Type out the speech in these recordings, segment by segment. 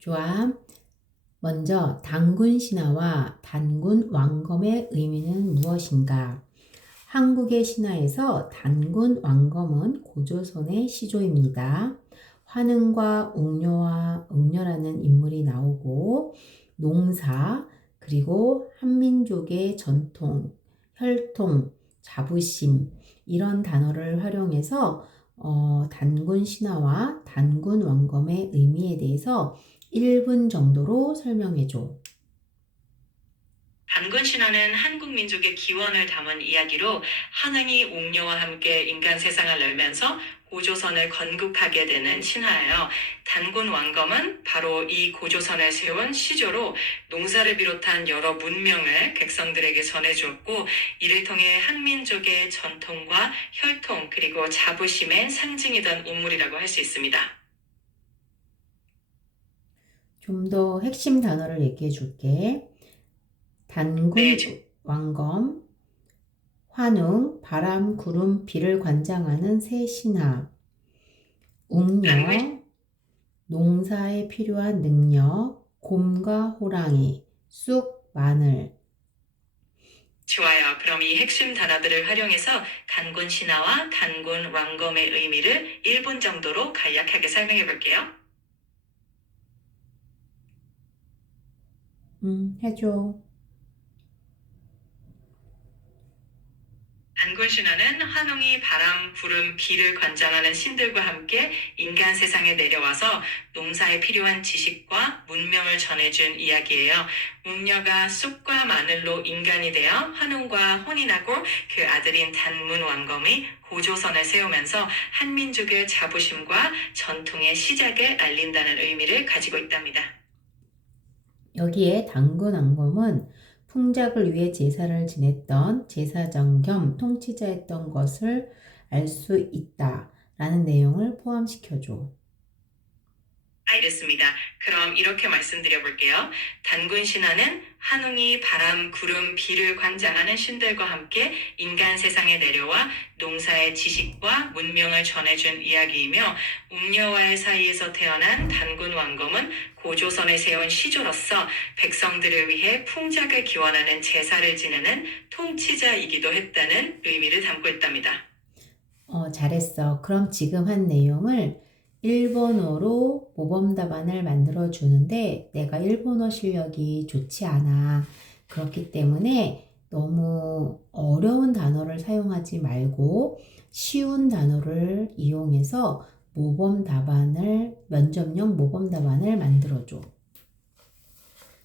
좋아. 먼저 단군 신화와 단군 왕검의 의미는 무엇인가? 한국의 신화에서 단군 왕검은 고조선의 시조입니다. 환흥과 웅녀라는 인물이 나오고 농사 그리고 한민족의 전통, 혈통, 자부심 이런 단어를 활용해서 단군 신화와 단군 왕검의 의미에 대해서 1분 정도로 설명해줘. 단군 신화는 한국 민족의 기원을 담은 이야기로 한흥이 옥녀와 함께 인간 세상을 열면서 고조선을 건국하게 되는 신화예요. 단군 왕검은 바로 이 고조선을 세운 시조로 농사를 비롯한 여러 문명을 백성들에게 전해주었고 이를 통해 한민족의 전통과 혈통 그리고 자부심의 상징이던 인물이라고 할 수 있습니다. 좀 더 핵심 단어를 얘기해 줄게. 단군 네, 왕검, 환웅, 바람, 구름, 비를 관장하는 새 신화, 단군 웅녀, 농사에 필요한 능력, 곰과 호랑이, 쑥, 마늘. 좋아요. 그럼 이 핵심 단어들을 활용해서 단군 신화와 단군 왕검의 의미를 1분 정도로 간략하게 설명해 볼게요. 해줘. 단군 신화는 한웅이 바람, 구름, 비를 관장하는 신들과 함께 인간 세상에 내려와서 농사에 필요한 지식과 문명을 전해준 이야기예요. 웅녀가 쑥과 마늘로 인간이 되어 한웅과 혼인하고 그 아들인 단문 왕검이 고조선을 세우면서 한민족의 자부심과 전통의 시작을 알린다는 의미를 가지고 있답니다. 여기에 단군 왕검은 풍작을 위해 제사를 지냈던 제사장 겸 통치자였던 것을 알 수 있다. 라는 내용을 포함시켜줘. 알겠습니다. 그럼 이렇게 말씀드려 볼게요. 단군 신화는 한웅이 바람, 구름, 비를 관장하는 신들과 함께 인간 세상에 내려와 농사의 지식과 문명을 전해준 이야기이며 웅녀와의 사이에서 태어난 단군 왕검은 고조선에 세운 시조로서 백성들을 위해 풍작을 기원하는 제사를 지내는 통치자이기도 했다는 의미를 담고 있답니다. 잘했어. 그럼 지금 한 내용을 일본어로 모범 답안을 만들어 주는데 내가 일본어 실력이 좋지 않아. 그렇기 때문에 너무 어려운 단어를 사용하지 말고 쉬운 단어를 이용해서 면접용 모범 답안을 만들어 줘.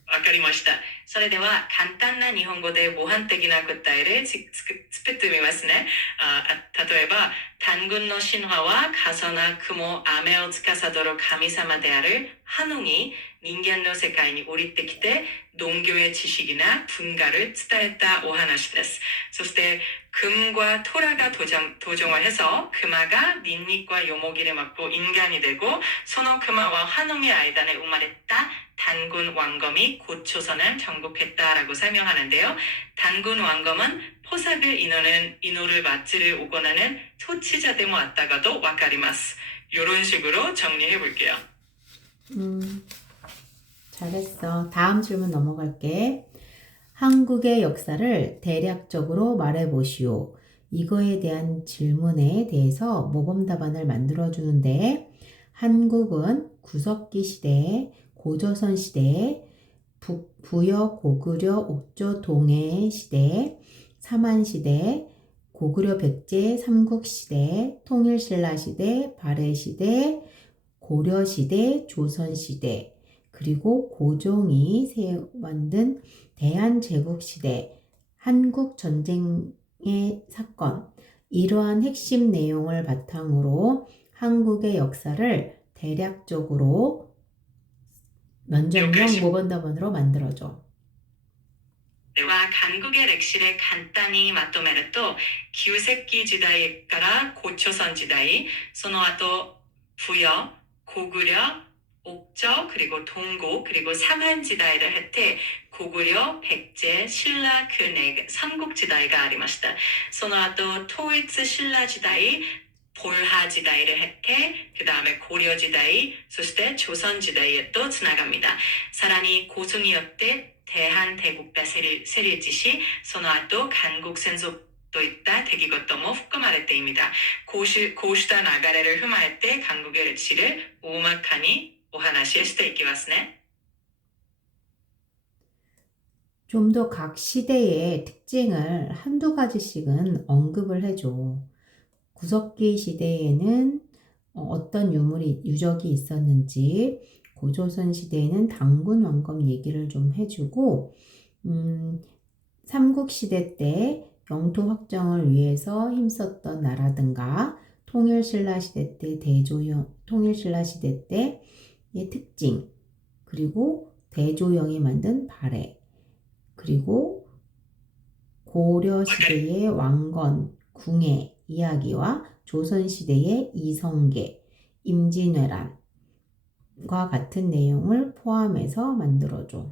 わかりました。それでは簡単な日本語で模範的な答えで作ってみますね。例えば、단군の神話は風な雲、雨を司る神様であるハヌに人間の世界に降りてきて農業의 지식이나 분가를 伝えたお話です。そして、금과 토라가 도정을 해서 금화가 닌닉과 요모기를 맡고 인간이 되고 その금화와 환웅의 아이단에 우마랬다 단군 왕검이 고초선을 정복했다라고 설명하는데요. 단군 왕검은 포삭을 인호를 맞지를 오곤 하는 토치자 데모 왔다가도 와카리마스. 이런 식으로 정리해 볼게요. 잘했어. 다음 질문 넘어갈게. 한국의 역사를 대략적으로 말해보시오. 이거에 대한 질문에 대해서 모범 답안을 만들어주는데, 한국은 구석기 시대, 고조선 시대, 부여, 고구려, 옥조, 동해 시대, 삼한 시대, 고구려, 백제, 삼국 시대, 통일신라 시대, 발해 시대, 고려 시대, 조선 시대, 그리고 고종이 만든 대한제국시대, 한국전쟁의 사건, 이러한 핵심 내용을 바탕으로 한국의 역사를 대략적으로 면접용 모범답안으로 만들어줘. では、韓国歴史で簡単にまとめると、旧石器時代から고초선時代、その後、부여、고구려、 옥저, 그리고 동고, 그리고 삼한지다이를 했대 고구려, 백제, 신라, 그 네 삼국지다이가 ありました。その後、統一신라時代、 볼하 지다이를 해 그 다음에 고려 지다이, そして조선 지다이에 또 지나갑니다. さらに 고승이 때 대한대국가 세리지시, その後 한국戦争といった出来事も含まれています。こうした流れを踏まえて韓国歴史を大まかにお話ししていきますね。 좀 더 각 시대의 특징을 한두 가지씩은 언급을 해줘. 구석기 시대에는 어떤 유적이 있었는지, 고조선 시대에는 단군 왕검 얘기를 좀 해주고, 삼국시대 때 영토 확정을 위해서 힘썼던 나라든가, 통일신라 시대 때 통일신라 시대 때의 특징, 그리고 대조영이 만든 발해, 그리고 고려시대의 왕건, 궁예 이야기와 조선시대의 이성계, 임진왜란과 같은 내용을 포함해서 만들어줘.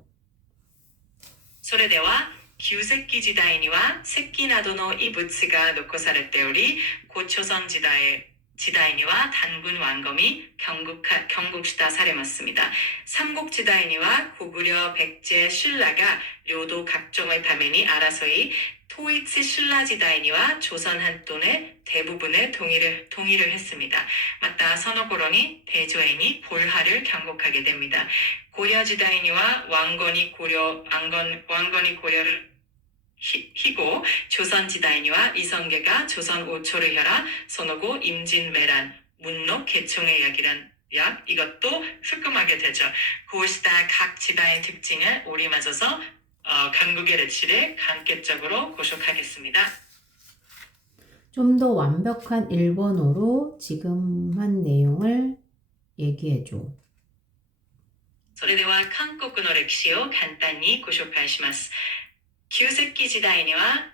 それでは旧石器時代には石器などの遺物が残されており、고초선時代には단군 왕검이 경국시다されます니다. 삼국지다에는 고구려 백제 신라가 료도 각종의 바면이 알아서이 토이츠 신라지다에는 조선 한돈의 대부분의 동의를 했습니다. 맞다 선어고론이 대조행이 볼하를 경국하게 됩니다. 고려지다에는 왕건이 고려를 희고 조선지다에는 이성계가 조선 5초를 혈하 선호고 임진왜란 문록 개총의 이야기란 이것도 흑금하게 되죠. 그것이다 각 지다의 특징을 오리맞아서 한국의歴史를 간접적으로 고속하겠습니다. 좀 더 완벽한 일본어로 지금 한 내용을 얘기해줘. それでは韓国の歴史を簡単にご紹介します。旧石器時代には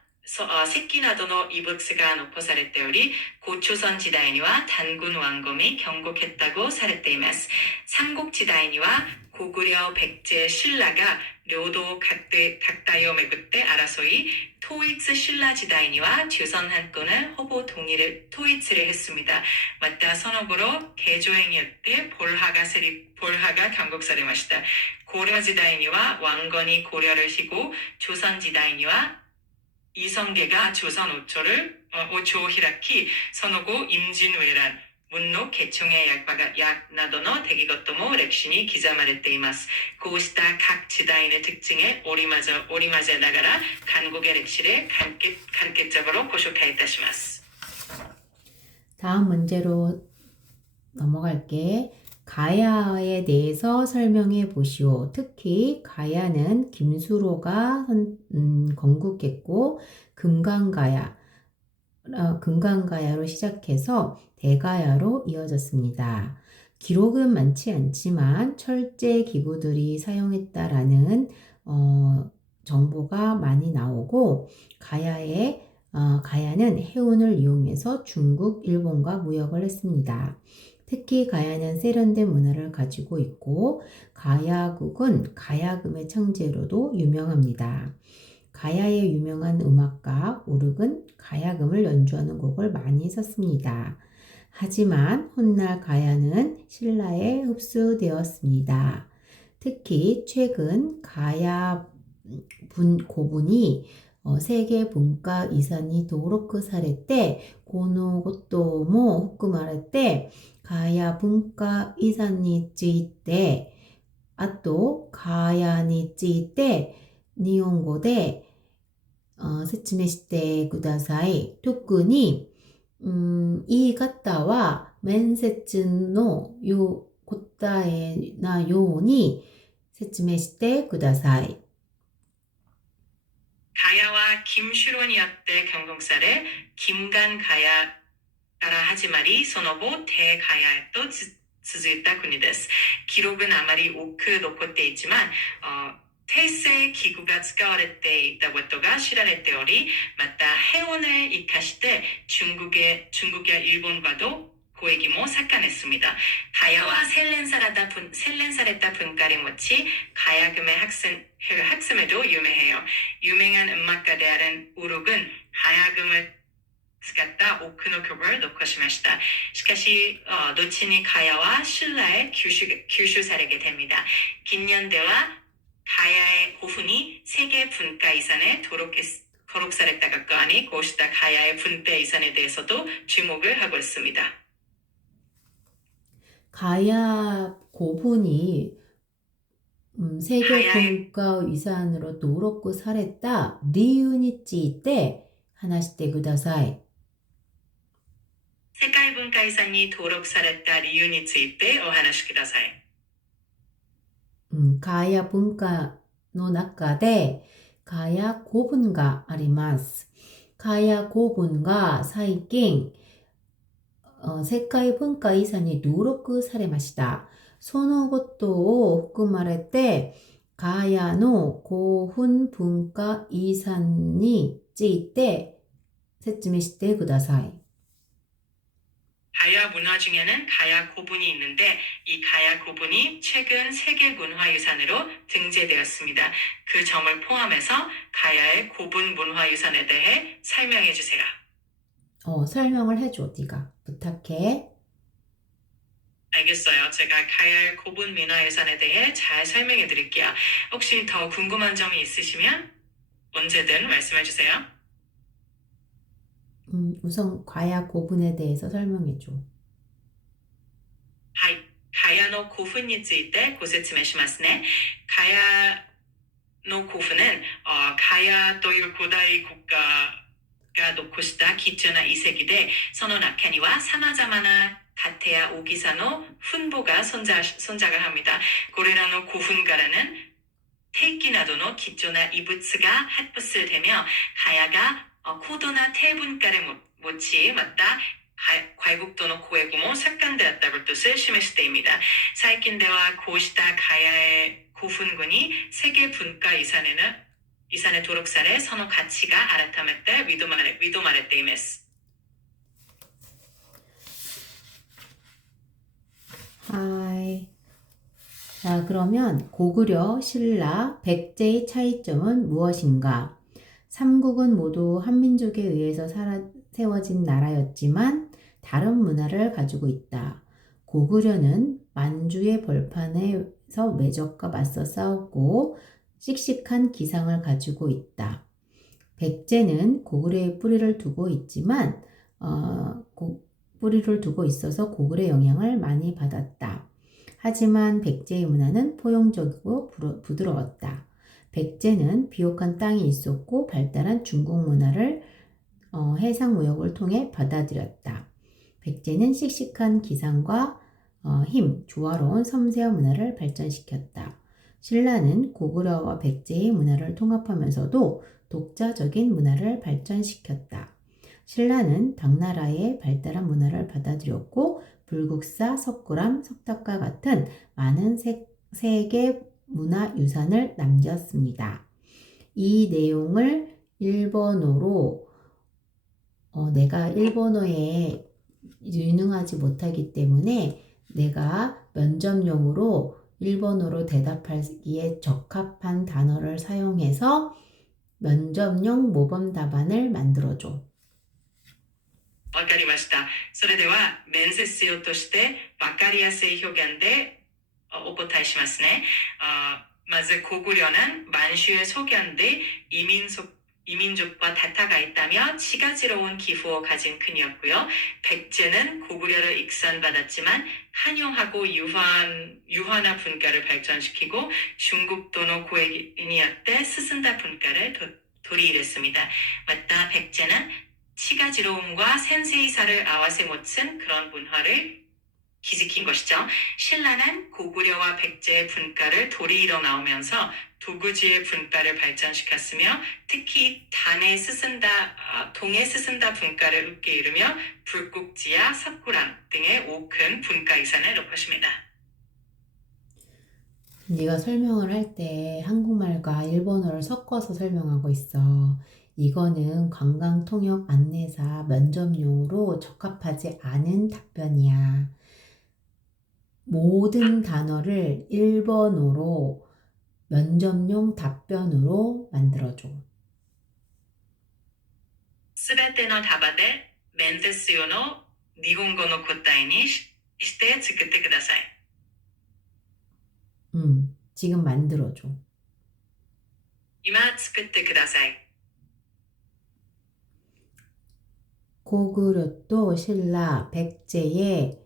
石器などの遺物が残されており、고초선時代には단군 왕검이 경국했다고されています。삼국時代には고구려 백제 신라가 료도 각다요巡って争い、토이츠 신라時代には조선 한돈을 허보 토이츠를 했습니다. 맞다 선어고로 개조행에 때 볼하가 경국사되었습니다. 고려時代には 왕건이 고려를 희고 조선時代には 이성계가 조선 5초 히라키 선호고 임진왜란 문록 개총의 약 나도의出来事も歴史に刻まれています。こうした각 지다의 특징에 오리맞아ながら 한국의歴史를 간접적으로 고속화했다시마스. 다음 문제로 넘어갈게. 가야에 대해서 설명해 보시오. 특히 가야는 김수로가 건국했고 금강가야로 시작해서 대가야로 이어졌습니다. 기록은 많지 않지만 철제 기구들이 사용했다라는 정보가 많이 나오고 가야는 해운을 이용해서 중국, 일본과 무역을 했습니다. 특히 가야는 세련된 문화를 가지고 있고 가야국은 가야금의 창제로도 유명합니다. 가야의 유명한 음악가 우륵은 가야금을 연주하는 곡을 많이 썼습니다. 하지만 훗날 가야는 신라에 흡수되었습니다. 특히 최근 가야 고분이 세계 문화遺産に 登録されてこのことも含まれてガヤ文化遺産についてあとガヤについて日本語で説明してください。特に言い方は面接の答えなように説明してください。 가야와 김슈론이었대 경공사를 김간가야라 하지마리 선호고 대가야에 또続いた国です. 기록은 아마리 오크 놓고돼 있지만 태세의 기구가 使われていたことが知られており, 맞다 해운을 이카시때 중국과 일본과도 고액이모 삭간했습니다. 가야와 셀렌사레타 분가리 모치 가야금의 학습에도 유명해요. 유명한 음악가 대하는 우룩은 使った多くの曲を残しました。しかし、後にカヤは신라에吸収されて됩니다.近年では 가야의 고훈이 세계 문화유산에登録された 것과 아니, こうした 가야의 문화유산에 대해서도 주목을 하고 있습니다. 가야 고분이 세계문화유산으로登録 された理由について話してください。 세계 문화유산이 登録された 理由についてお話しください。ガヤ文化の中でガヤ古文があります。ガヤ古文が最近世界文化遺産に登録されました。そのことを含まれてガヤの古文文化遺産について説明してください。 가야 문화 중에는 가야 고분이 있는데 이 가야 고분이 최근 세계문화유산으로 등재되었습니다. 그 점을 포함해서 가야의 고분 문화유산에 대해 설명해 주세요. 설명을 해줘, 네가. 부탁해. 알겠어요. 제가 가야의 고분 문화유산에 대해 잘 설명해 드릴게요. 혹시 더 궁금한 점이 있으시면 언제든 말씀해 주세요. 우선 가야 고분에 대해서 설명해줘. はい。ガヤの古墳についてご説明しますね。ガヤの古墳은ガヤという古代国家が残した貴重な遺跡で、その中には様々な盾や大きさの墳墓が存在합니다。これらの古墳から는 태기などの貴重な遺物が発掘되며 가야가高度な低文化を持ち、また外国との交易も盛んであったことを示しています。最近ではこうしたガヤ古墳群이 세계 문화유산에登録され、その価値が改めて認められています。하이. 자, 그러면 고구려, 신라, 백제의 차이점은 무엇인가? 삼국은 모두 한민족에 의해서 세워진 나라였지만 다른 문화를 가지고 있다. 고구려는 만주의 벌판에서 외적과 맞서 싸웠고 씩씩한 기상을 가지고 있다. 백제는 고구려에 뿌리를 두고 있지만 뿌리를 두고 있어서 고구려의 영향을 많이 받았다. 하지만 백제의 문화는 포용적이고 부드러웠다. 백제는 비옥한 땅이 있었고 발달한 중국 문화를 해상 무역을 통해 받아들였다. 백제는 씩씩한 기상과 힘, 조화로운 섬세한 문화를 발전시켰다. 신라는 고구려와 백제의 문화를 통합하면서도 독자적인 문화를 발전시켰다. 신라는 당나라의 발달한 문화를 받아들였고 불국사, 석굴암, 석탑과 같은 많은 세계 문화유산을 남겼습니다. 이 내용을 일본어로 내가 일본어에 유능하지 못하기 때문에 내가 면접용으로 일본어로 대답하기에 적합한 단어를 사용해서 면접용 모범 답안을 만들어줘. わかりました。それでは面接用としてわかりやすい表現でお答えしますね。まず고구려는 만주의 소견대 이민족과 다타가 있다며 치가지러운 기후を가진 국이었고요. 백제는 고구려를 익선받았지만 한용하고 유한한 분가를 발전시키고 중국도의 고액인이었대 스승다 분가를 도리일했습니다. 맞다. 백제는 치가지러움과 센세이사를 아와세 못쓴 그런 문화를 기지킨 것이죠. 신라는 고구려와 백제의 분가를 도리이뤄 나오면서 도구지의 분가를 발전시켰으며 특히 동해 스승다 분가를 up게 이루며 불국지와 석굴암 등의 큰 분가 유산을 높였습니다. 네가 설명을 할 때 한국말과 일본어를 섞어서 설명하고 있어. 이거는 관광통역 안내사 면접용으로 적합하지 않은 답변이야. 모든 단어를 일본어로 면접용 답변으로 만들어줘. すべての답안을 面ですよの日本語の答えにして作ってください。 지금 만들어줘. 今作ってください。 고구려도 신라 백제의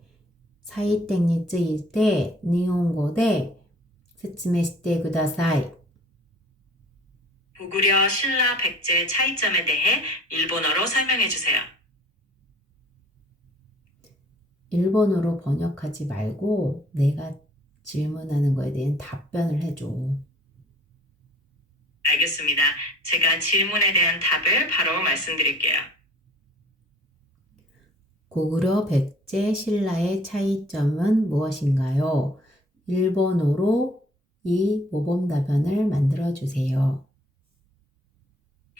사이땡니 쯔일 때 니혼고で 説明してください. 고구려 신라 백제 차이점에 대해 일본어로 설명해 주세요. 일본어로 번역하지 말고 내가 질문하는 거에 대한 답변을 해줘. 알겠습니다. 제가 질문에 대한 답을 바로 말씀드릴게요. 고구려, 백제, 신라의 차이점은 무엇인가요? 일본어로 이 모범 답변을 만들어 주세요.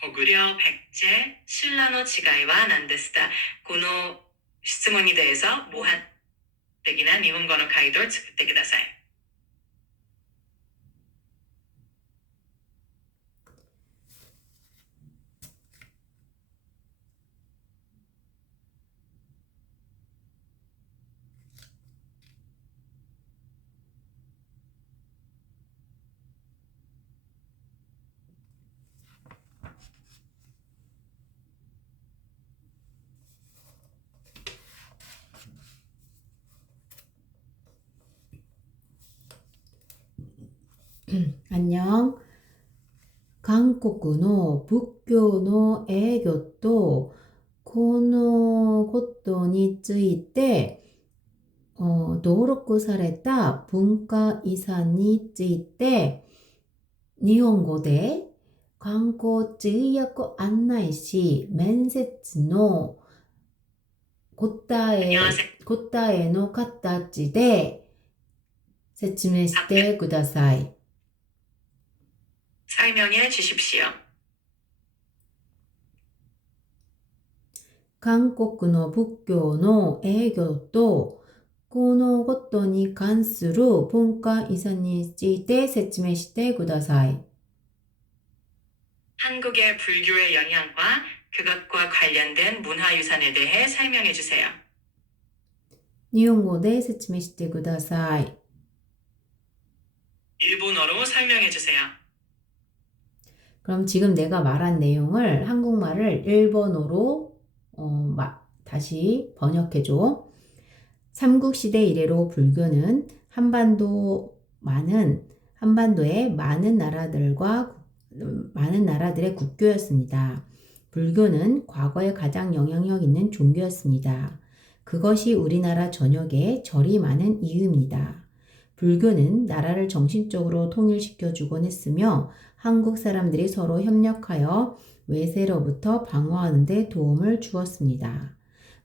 고구려, 백제, 신라의 차이와何ですか?この質問に 대해서 모한的な 일본어 가이드를 作ってください. 안녕. 한국의仏教の 影響とこのことについて登録された文化遺産について日本語で観光通訳案内し面接の答えの形で説明してください. 설명해 주십시오. 한국의 仏教の 影響とこのことに関する文化遺産について説明してください. 한국의 불교의 영향과 그것과 관련된 문화유산에 대해 설명해 주세요. 日本語で説明してください. 일본어로 설명해 주세요. 그럼 지금 내가 말한 내용을 한국말을 일본어로 다시 번역해줘. 삼국시대 이래로 불교는 한반도의 많은 나라들의 국교였습니다. 불교는 과거에 가장 영향력 있는 종교였습니다. 그것이 우리나라 전역에 절이 많은 이유입니다. 불교는 나라를 정신적으로 통일시켜주곤 했으며 한국 사람들이 서로 협력하여 외세로부터 방어하는 데 도움을 주었습니다.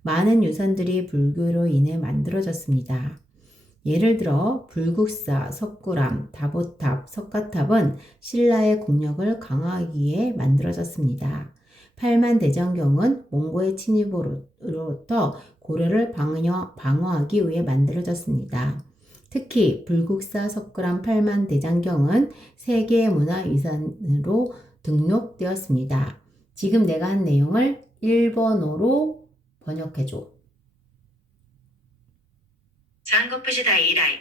많은 유산들이 불교로 인해 만들어졌습니다. 예를 들어 불국사, 석굴암, 다보탑, 석가탑은 신라의 국력을 강화하기 위해 만들어졌습니다. 팔만대장경은 몽고의 침입으로부터 고려를 방어하기 위해 만들어졌습니다. 특히 불국사, 석굴암, 팔만대장경은 세계 문화유산으로 등록되었습니다. 지금 내가 한 내용을 일본어로 번역해줘. 三国時代以来、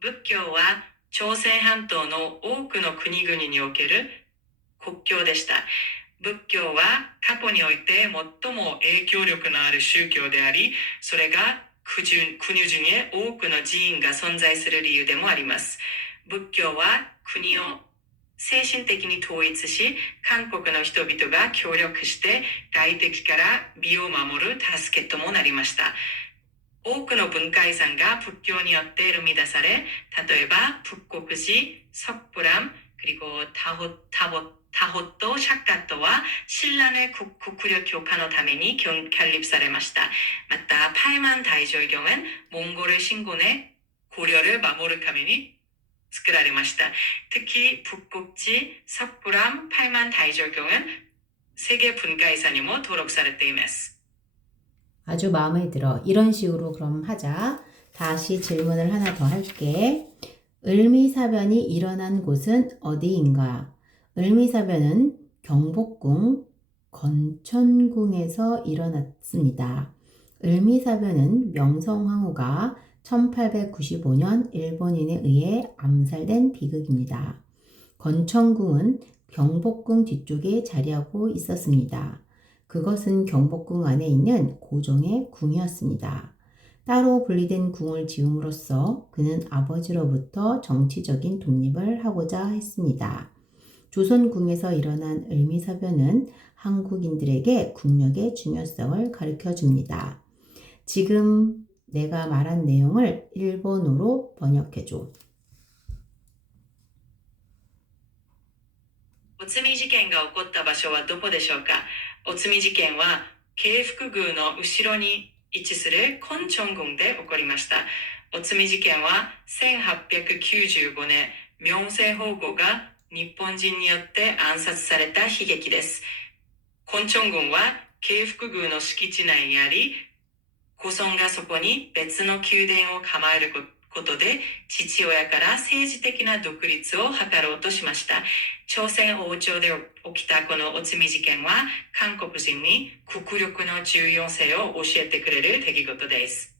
仏教は朝鮮半島の多くの国々における国教でした。仏教は過去において最も影響力のある宗教であり、それが国中に多くの寺院が存在する理由でもあります。仏教は国を精神的に統一し、韓国の人々が協力して外敵から美を守る助けともなりました。多くの文化遺産が仏教によって生み出され、例えば仏国寺、석불암, 그리고 다호또, 샤카토は신라의 국력強化のために建立されました。また、팔만다이절경은 몽골의 신군의 고려를守るために作られました。특히 북곡지, 석불암, 팔만다이절경은 세계 문화유산에も登録されています。 아주 마음에 들어. 이런 식으로 그럼 하자. 다시 질문을 하나 더 할게. 을미사변이 일어난 곳은 어디인가? 을미사변은 경복궁 건천궁에서 일어났습니다. 을미사변은 명성황후가 1895년 일본인에 의해 암살된 비극입니다. 건천궁은 경복궁 뒤쪽에 자리하고 있었습니다. 그것은 경복궁 안에 있는 고종의 궁이었습니다. 따로 분리된 궁을 지음으로써 그는 아버지로부터 정치적인 독립을 하고자 했습니다. 조선궁에서 일어난 을미사변은 한국인들에게 국력의 중요성을 가르쳐 줍니다. 지금 내가 말한 내용을 일본어로 번역해 줘. おつみ事件が起こった場所はどこでしょうか。おつみ事件は京福宮の後ろに位置する根チ宮で起こりました。おつみ事件は1895年、明政皇后が日本人によって暗殺された悲劇です。根チ宮は京福宮の敷地内にあり、子孫がそこに別の宮殿を構えることで父親から政治的な独立を図ろうとしました。朝鮮王朝で起きたこのおつみ事件は韓国人に国力の重要性を教えてくれる出来事です。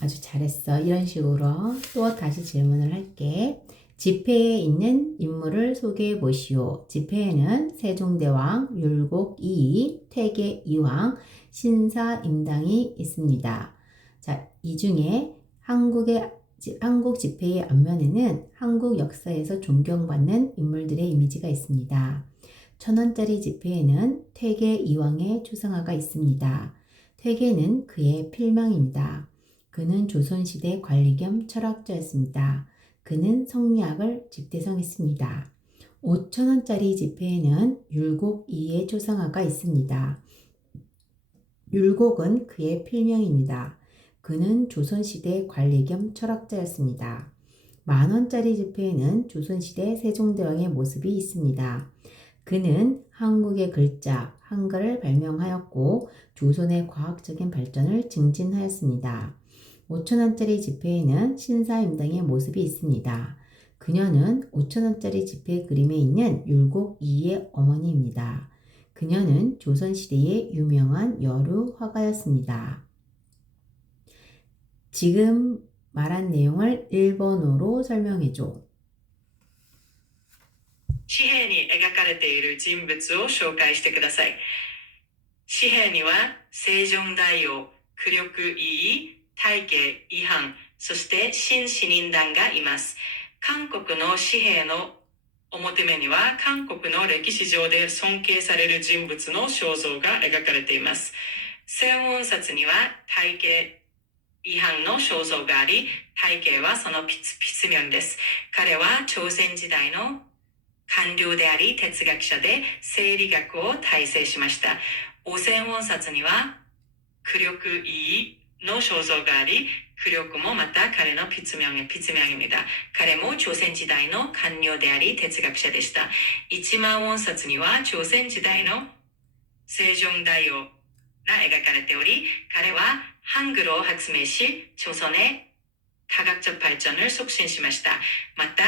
아주 잘했어. 이런 식으로 또 다시 질문을 할게. 지폐에 있는 인물을 소개해 보시오. 지폐에는 세종대왕, 율곡 이이, 퇴계 이황, 신사 임당이 있습니다. 자, 이 중에 한국 지폐의 앞면에는 한국 역사에서 존경받는 인물들의 이미지가 있습니다. 1,000원짜리 지폐에는 퇴계 이황의 초상화가 있습니다. 퇴계는 그의 필명입니다. 그는 조선시대 관리 겸 철학자였습니다. 그는 성리학을 집대성했습니다. 5,000원짜리 지폐에는 율곡 이의 초상화가 있습니다. 율곡은 그의 필명입니다. 그는 조선시대 관리 겸 철학자였습니다. 10,000원짜리 지폐에는 조선시대 세종대왕의 모습이 있습니다. 그는 한국의 글자, 한글을 발명하였고 조선의 과학적인 발전을 증진하였습니다. 5,000원짜리 지폐에는 신사임당의 모습이 있습니다. 그녀는 5,000원짜리 지폐 그림에 있는 율곡 이의 어머니입니다. 그녀는 조선시대의 유명한 여류 화가였습니다. 지금 말한 내용을 일본어로 설명해줘. 紙幣に描かれている人物を紹介してください。紙幣には世宗大王、久力伊井、大慶違反、そして新死人団がいます。韓国の紙幣の表目には韓国の歴史上で尊敬される人物の肖像が描かれています。千音札には大慶違反の肖像があり、大慶はその筆名です。彼は朝鮮時代の官僚であり哲学者で生理学を大成しました。お千音札には久力伊井の肖像があり、久力もまた彼の筆名입니다。彼も朝鮮時代の官僚であり哲学者でした。一万音札には朝鮮時代の世宗大王が描かれており、彼はハングルを発明し、朝鮮科学발전을促進しました。また、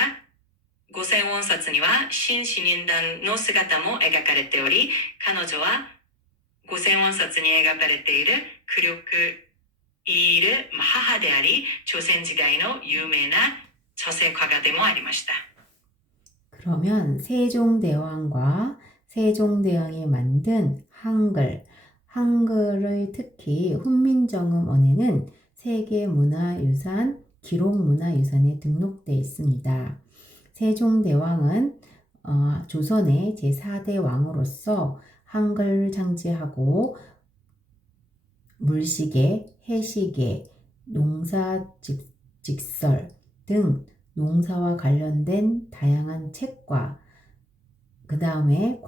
五千音札には新死人団の姿も描かれており、彼女は五千音札に描かれている久力伊井る母であり、朝鮮時代の有名な著世画家でもありました。 그러면 세종대왕과 세종대왕이 만든 한글의 특히 훈민정음원에는 세계문화유산, 기록문화유산에 등록되어 있습니다. 세종대왕은 조선의 제4대 왕으로서 한글을 창제하고 물시계, 해시계, 농사직설 등 농사와 관련된 다양한 책과 그 다음에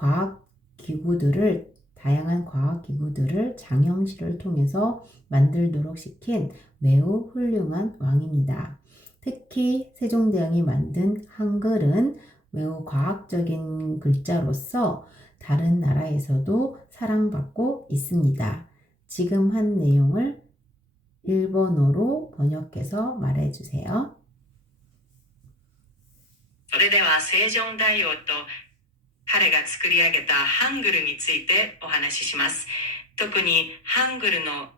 다양한 과학기구들을 장영실을 통해서 만들도록 시킨 매우 훌륭한 왕입니다. 특히 세종대왕이 만든 한글은 매우 과학적인 글자로서 다른 나라에서도 사랑받고 있습니다. 지금 한 내용을 일본어로 번역해서 말해주세요. それでは世宗大王と彼が作り上げたハングルについてお話しします。特にハングルの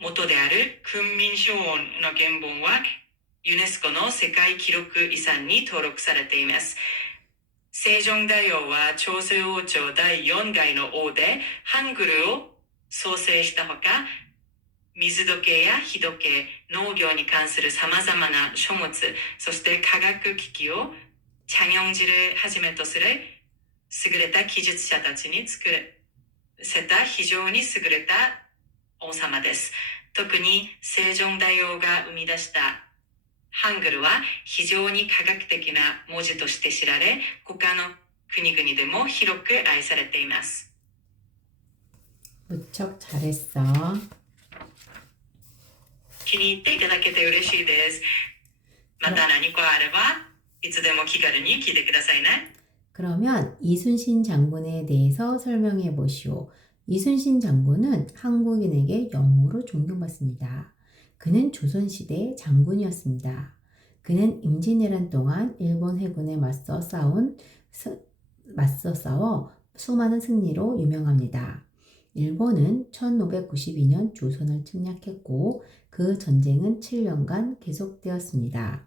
元である訓民書音の原本はユネスコの世界記録遺産に登録されています。セジョン大王は朝鮮王朝第4代の王でハングルを創生したほか、水時計や日時計、農業に関する様々な書物、そして科学機器をチャニョンジルはじめとする優れた技術者たちに作らせた非常に優れた王様です。特にセジョン大王が生み出したハングルは非常に科学的な文字として知られ、他の国々でも広く愛されています。 무척 잘했어. 気に入っていただけて嬉しいです。また何かあればいつでも気軽に聞いてくださいね。 그러면 이순신 장군에 대해서 설명해 보시오. 이순신 장군은 한국인에게 영으로 존경받습니다. 그는 조선시대 장군이었습니다. 그는 임진왜란 동안 일본 해군에 맞서 싸워 수많은 승리로 유명합니다. 일본은 1592년 조선을 침략했고 그 전쟁은 7년간 계속되었습니다.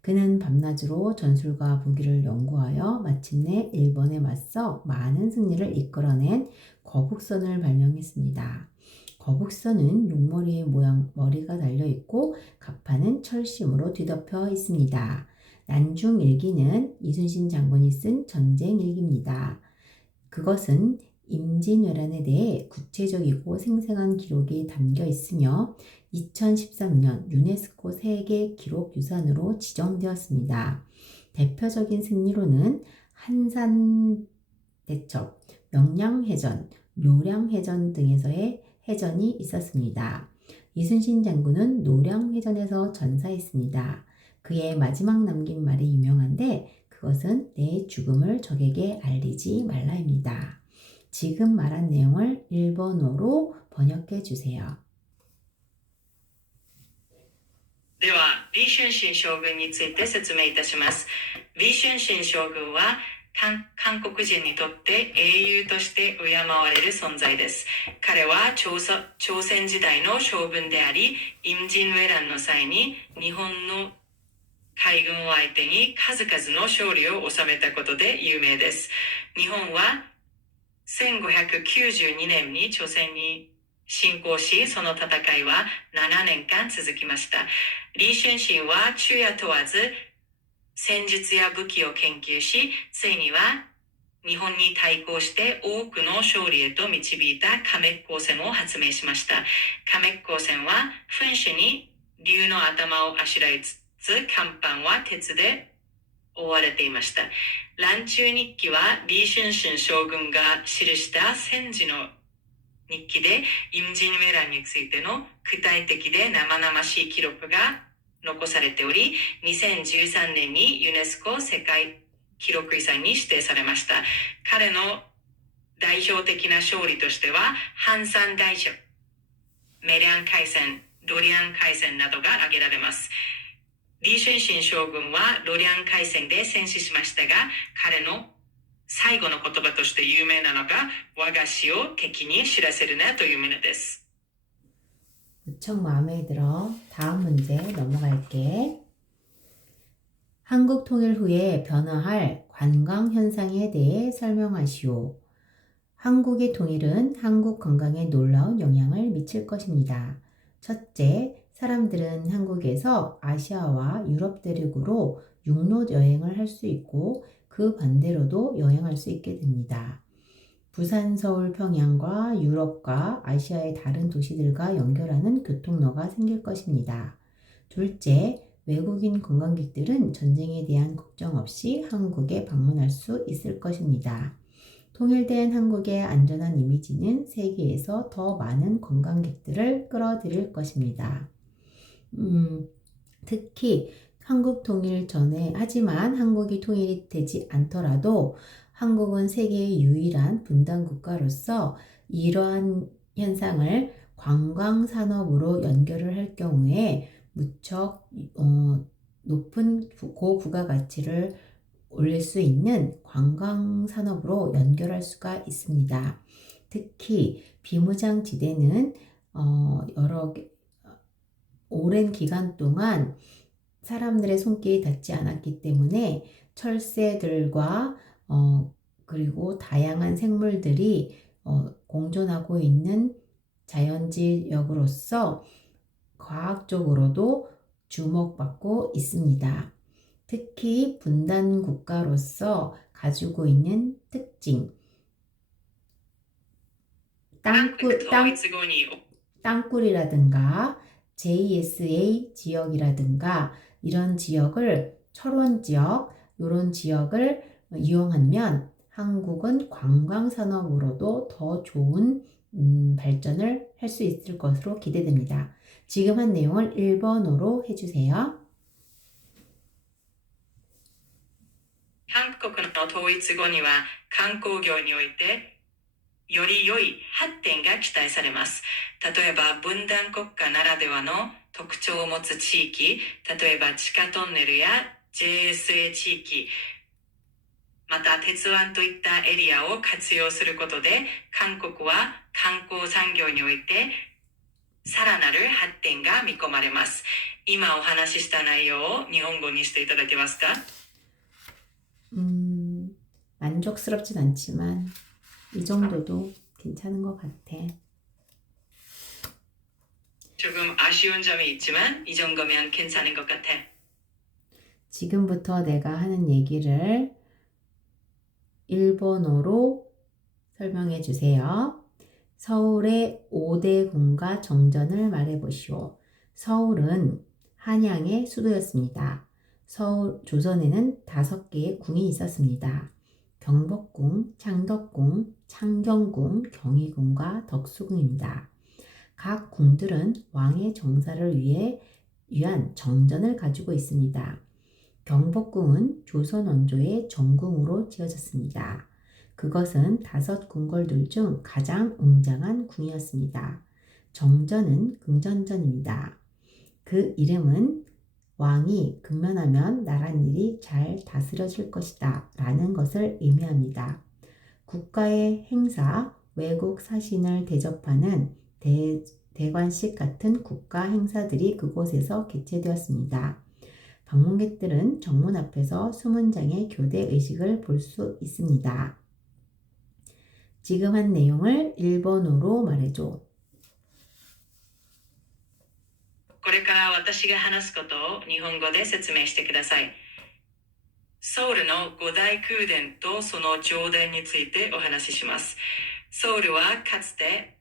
그는 밤낮으로 전술과 무기를 연구하여 마침내 일본에 맞서 많은 승리를 이끌어낸 거북선을 발명했습니다. 거북선은 용머리의 모양 머리가 달려있고 갑판은 철심으로 뒤덮여 있습니다. 난중일기는 이순신 장군이 쓴 전쟁 일기입니다. 그것은 임진왜란에 대해 구체적이고 생생한 기록이 담겨 있으며 2013년 유네스코 세계 기록 유산으로 지정되었습니다. 대표적인 승리로는 한산대첩, 명량해전, 노량해전 등에서의 해전이 있었습니다. 이순신 장군은 노량해전에서 전사했습니다. 그의 마지막 남긴 말이 유명한데 그것은 내 죽음을 적에게 알리지 말라입니다. 지금 말한 내용을 일본어로 번역해 주세요. では、李春心将軍について説明いたします。李春心将軍は韓国人にとって英雄として敬われる存在です。彼は朝鮮時代の将軍であり、임진왜란の際に日本の海軍を相手に数々の勝利を収めたことで有名です。日本は1592年に朝鮮に侵攻し、その戦いは7年間続きました。李春心は昼夜問わず戦術や武器を研究し、ついには日本に対抗して多くの勝利へと導いた亀甲線を発明しました。亀甲線は噴射に竜の頭をあしらいつつ、甲板は鉄で覆われていました。蘭中日記は李春心将軍が記した戦時の日記で、임진왜란についての具体的で生々しい記録が残されており、2013年にユネスコ世界記録遺産に指定されました。彼の代表的な勝利としては、한산大勝、メリャン海戦、ロリャン海戦などが挙げられます。李春心将軍はロリャン海戦で戦死しましたが、彼の最後の言葉として有名なのが、我が死を敵に知らせるなというものです。 무척 마음에 들어. 다음 문제 넘어갈게. 한국 통일 후에 변화할 관광 현상에 대해 설명하시오. 한국의 통일은 한국 관광에 놀라운 영향을 미칠 것입니다. 첫째, 사람들은 한국에서 아시아와 유럽 대륙으로 육로 여행을 할 수 있고 그 반대로도 여행할 수 있게 됩니다. 부산, 서울, 평양과 유럽과 아시아의 다른 도시들과 연결하는 교통로가 생길 것입니다. 둘째, 외국인 관광객들은 전쟁에 대한 걱정 없이 한국에 방문할 수 있을 것입니다. 통일된 한국의 안전한 이미지는 세계에서 더 많은 관광객들을 끌어들일 것입니다. 특히 한국 통일 전에, 하지만 한국이 통일이 되지 않더라도 한국은 세계의 유일한 분단 국가로서 이러한 현상을 관광 산업으로 연결을 할 경우에 무척 높은 고부가가치를 올릴 수 있는 관광 산업으로 연결할 수가 있습니다. 특히 비무장지대는 오랜 기간 동안 사람들의 손길이 닿지 않았기 때문에 철새들과 그리고 다양한 생물들이 공존하고 있는 자연지역으로서 과학적으로도 주목받고 있습니다. 특히 분단 국가로서 가지고 있는 특징, 韓国 땅굴, 統一後に 땅굴이라든가 JSA 지역이라든가 이런 지역을 철원 지역, 이런 지역을 이용하면 한국은 관광 산업으로도 더 좋은 발전을 할 수 있을 것으로 기대됩니다. 지금 한 내용을 일본어로 해주세요. 韓国の統一後には観光業においてより良い発展が期待されます。例えば分断国家ならではの特徴を持つ地域、例えば地下トンネルや JSA 地域、また鉄腕といったエリアを活用することで、韓国は観光産業においてさらなる発展が見込まれます。今お話しした内容を日本語にしていただけますか？ 만족스럽진 않지만 이 정도도 괜찮은 것 같아. 조금 아쉬운 점이 있지만 이 정도면 괜찮은 것 같아. 지금부터 내가 하는 얘기를 일본어로 설명해 주세요. 서울의 5대 군가 정전을 말해 보시오. 서울은 한양의 수도였습니다. 조선에는 5개의 궁이 있었습니다. 경복궁, 창덕궁, 창경궁, 경희궁과 덕수궁입니다. 각 궁들은 왕의 정사를 위한 정전을 가지고 있습니다. 경복궁은 조선 원조의 정궁으로 지어졌습니다. 그것은 5궁궐들 중 가장 웅장한 궁이었습니다. 정전은 긍전전입니다. 그 이름은 왕이 근면하면 나랏일이 잘 다스려질 것이다 라는 것을 의미합니다. 국가의 행사, 외국 사신을 대접하는 대관식 같은 국가 행사들이 그곳에서 개최되었습니다. 방문객들은 정문 앞에서 수문장의 교대 의식을 볼 수 있습니다. 지금 한 내용을 일본어로 말해줘. これから私が話すことを日本語で説明してください。ソウルの五大宮殿とその上殿についてお話しします。ソウルはかつて